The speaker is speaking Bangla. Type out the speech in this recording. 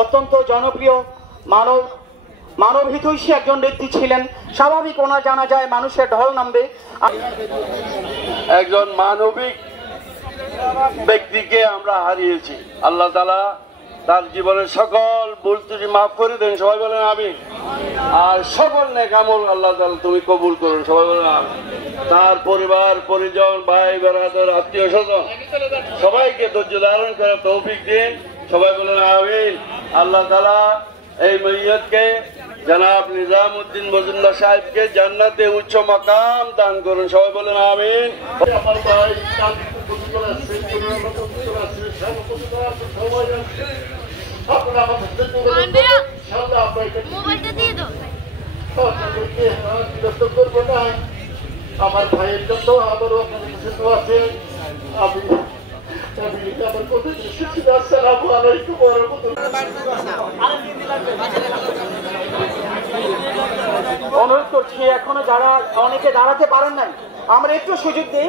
অত্যন্ত জনপ্রিয় মানবহিতৈষী একজন ব্যক্তি ছিলেন। স্বাভাবিক ওনার জানা যায় মানুষের ঢল নামবে। একজন মানবিক ব্যক্তিকে আমরা হারিয়েছি। আল্লাহ তাআলা তার জীবনের সকল ভুল ত্রুটি মাফ করে দেন, সবাই বলেন আমিন। আর সকল নেক আমল আল্লাহ তাআলা তুমি কবুল করুন, সবাই বলেন আমিন। তার পরিবার পরিজন ভাই বেরাদার আত্মীয় স্বজন সবাইকে ধৈর্য ধারণ করার তৌফিক দিন, সবাই বলেন আমিন। আল্লাহ তাআলা এই মাইয়াতকে জনাব নিজামউদ্দিন মজুমদার সাহেবকে জান্নাতে উচ্চ মাকাম দান করুন, সবাই বলেন আমিন। আমার ভাই আমার ভাইয়ের জন্য আবারও আপনাদের কাছে দোয়া আছে। আমি আমার কথা শিখছি। আসসালামু আলাইকুম ওয়া রাহমাতুল্লাহ। অনুরোধ করছি, এখনো যারা অনেকে দাঁড়াতে পারেন নাই, আমরা একটু সুযোগ দিই।